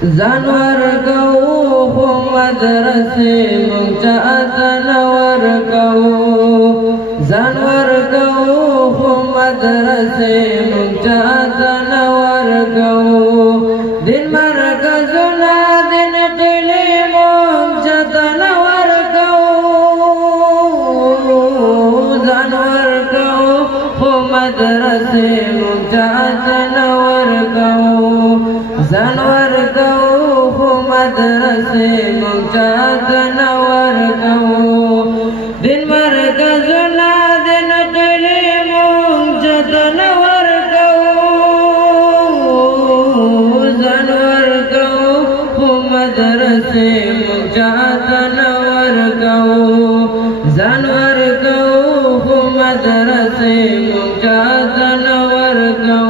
जानवर गौ मदरसे मुंचातन वर गौ जानवर गौ मदरसे मुंचातन वर गौ दिन मरकजुना दिन किले मुंचातन वर गौ जानवर गौ मदरसे मुंचातन वर गौ जानवर गौ मदरसे मुंचातन वर गौ दिन मरकजुना दिन किले मुंचातन वर गौ जानवर गौ मदरसे मुंचातन वर गौ जानवर गौ मदरसे मुंचातन वर गौ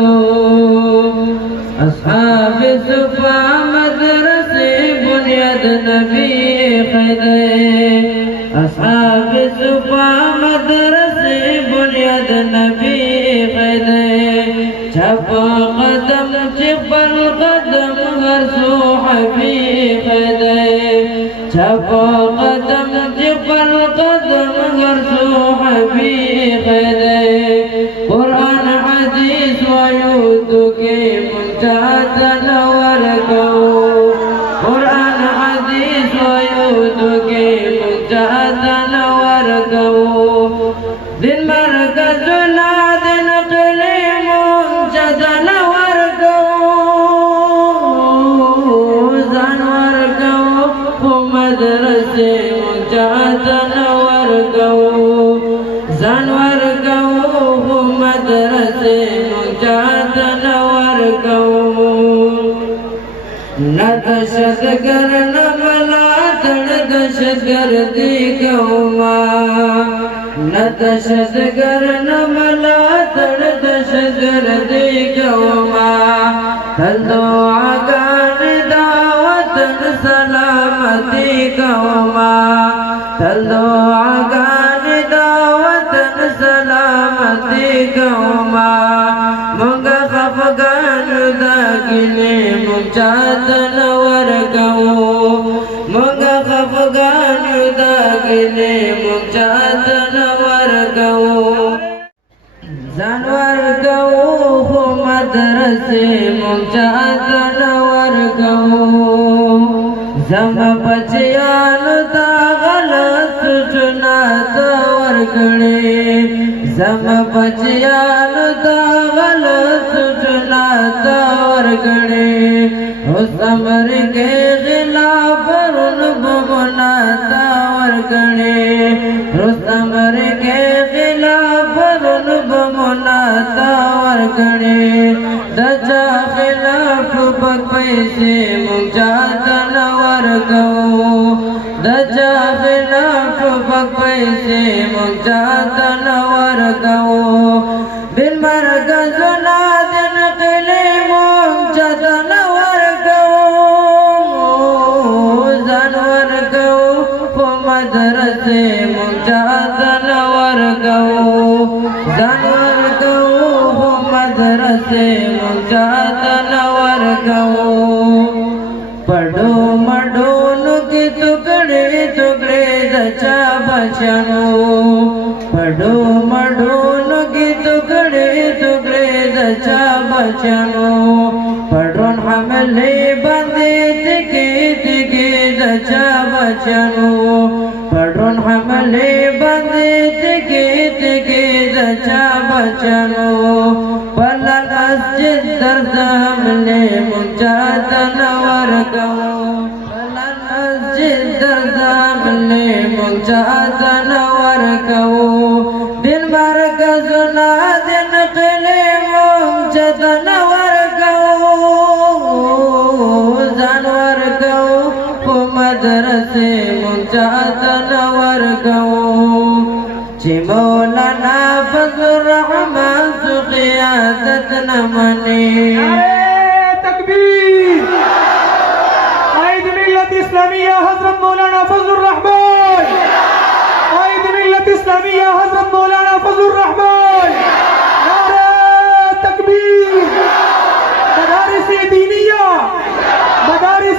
أصحاب الصفا مدرسة بنياد نبي خدي أصحاب الصفا مدرسة بنياد نبي خدي شفا قدم تقبل قدم غرسو حبيب خدي شفا قدم تقبل قدم غرسو حبيب خدي قرآن حديث ويوتك मुंचातन वर गौ कुरान हदीस वयूदुक मुंचातन वर गौ दिन मरकजुना दिन किले मुंचातन वर गौ जानवर गौ मदरसे मुंचातन वर गौ जानवर गौ मदरसे मुंचातन वर गौ न दशतगर न मला तड़ दशतगर दी गौमा न दशतगर न मला तड़ दशतगर दी गौमा तल्दो आगान दावतन सलामती गौमा तल्दो आगान दावतन सलामती गौमा मंगा खफगान दागिने मुंचातन वर गौ मंगा खफगान दागिने मुंचातन वर गौ जानवर गौ मदरसे मुंचातन वर गौ जम बचियान गलत चुनात वर्गणे जम बचियान गलत चुनात वर्गणे समर के खिलाफ बमनात वर्गणे समर के खिलाफ बमनात वर्गणे दचा खिलाफ पैसे मुंचातन वर गौ दचा खिलाफ पैसे मुंचातन वर गौ दिन मरकजुना दिन किले मुंचातन वर गौ जानवर गौ मदरसे मुंचातन वर गौ जानवर गौ मदरसे मुंचातन वर गौ पढ़ो मढ़ोन के टुकड़े टुकड़े दचा बचनो पढ़ो मढ़ोन के टुकड़े टुकड़े दचा बचनो पढ़ोन हमले बंदे तिके तिके दचा बचनो पढ़ोन हमले बंदे तिके तिके दचा बचनो पलल मस्जिद दर्द हमले मुंचातन वर गौ पलल मस्जिद दर्द हमले मुंचातन वर गौ दिन मरकजुना दिन किले मुंचातन वर गौ जानवर गौ मदरसे मुंचातन वर गौ मौलाना फजलुर रहमान क़ियादत न मने तकबीर आइद मिल्लत इस्लामिया हज़रत मौलाना फजलुर रहमान आइद मिल्लत इस्लामिया हज़रत मौलाना फजलुर रहमान नारे तकबीर मदारिस दीनिया मदारिस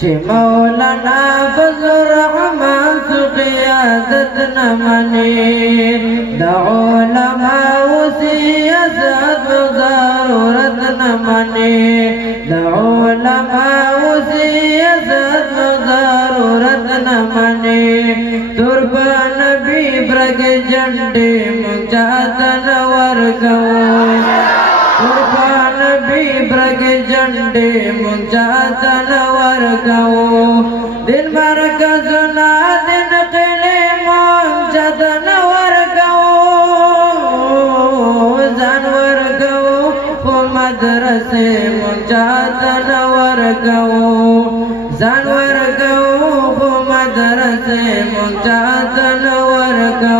چې مولانا فضل الرحمن سو قیادت نمانی دا علماء سیاست ضرورت نمانی دا علماء سیاست ضرورت نمانی تربا نبی برگ جنڈی مجاتن ورگو قربان بھی برگ جنڈے منجاتن ورگو دن مرکزنا دن قلی منجاتن ورگو زن ورگو کو مدرسے منجاتن ورگو زن ورگو کو مدرسے منجاتن ورگو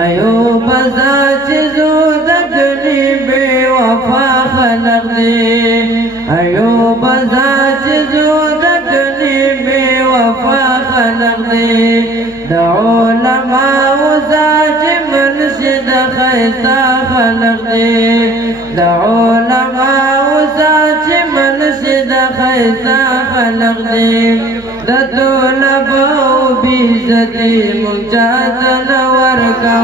ایوب زا چیزو دکنی بے وفا خلق دے ایوب زا چیزو دکنی بے وفا خلق دے دا علماء زا چی منشد خیستا خلق دے دا علماء زا چی منشد خیستا خلق دے دا طلباء بیزتی منجاتن ورکو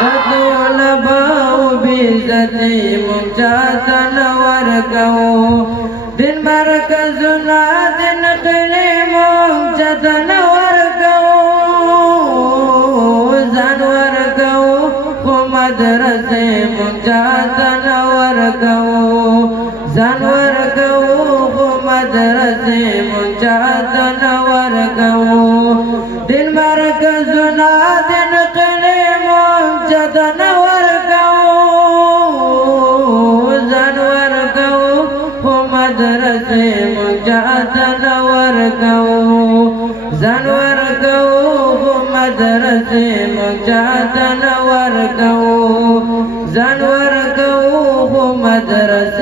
دا طلباء بیزتی منجاتن ورکو دن مرکزنا دن قلی منجاتن ورکو زن ورکو خو مدرسے منجاتن ورکو زن ورکو خو مدرسے منجاتن ورکو دن مرکزنا دن قلی منجاتن ورکو زن ورکو خو مدرسے منجاتن ورکو زن ورکو خو مدرسے منجاتن ورکو زن ورکو خو مدرسے